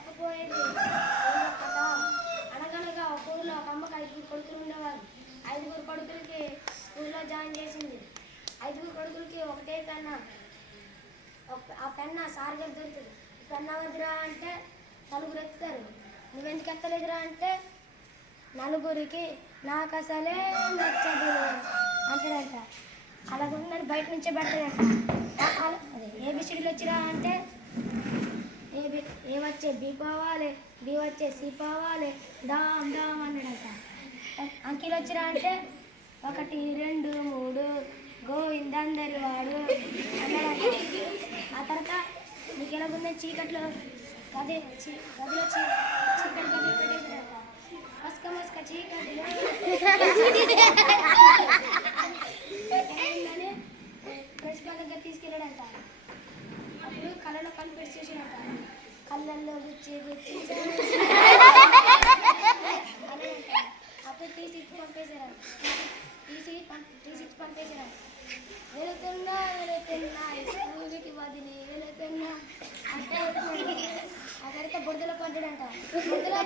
మర్చిపోయేది కథ అనగనగా ఒక ఊరిలో ఒక అమ్మకి ఐదుగురు కొడుకులు ఉండేవారు. ఐదుగురు కొడుకులకి స్కూల్లో జాయిన్ చేసింది. ఐదుగురు కొడుకులకి ఒకటే పెన్న. ఒక- ఆ పెన్న సార్ గారు దొరుకుతుంది. పెన్న వద్దురా అంటే నలుగురు ఎత్తుతారు నువ్వెందుకు ఎత్తలేదురా అంటే నలుగురికి నాకు అసలే నచ్చదు అంటాడంట. అలాగుందని బయట నుంచే పెడతాడంట ఆ- అలా- అదే ఏబిసిడీలు వచ్చిరా అంటే ఏ వచ్చే బి పోవాలి బి వచ్చే సి పోవాలి దామ్ దామ్ అన్నాడంట. అంకిలు వచ్చిరా అంటే ఒకటి రెండు మూడు గోవిందందరి వాడు అన్నాడట. ఆ తర్వాత నీకు ఎలాగుందని చీకట్లో? అదే చీ- గదిలో చీ చీకటి గది మసుక మస్క మస్క చీకటిలో కళ్ళల్లో గుచ్చి గుచ్చి అప్పుడు టీ సిక్స్ పంపేశారు. టీ సిక్స్ టీ సిక్స్ పంపేశారు. వెళుతున్నా వెళుతున్నా స్కూల్కి వదిలి వెళుతున్నా. అంటే అక్కడితో బురదలో పండుడంట బురదలో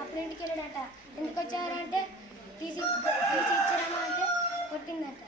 అప్పుడు ఇంటికి వెళ్ళాడట. ఎందుకు వచ్చారంటే టీసీ టీసీ ఇచ్చారమ్మా అంటే కొట్టిందట.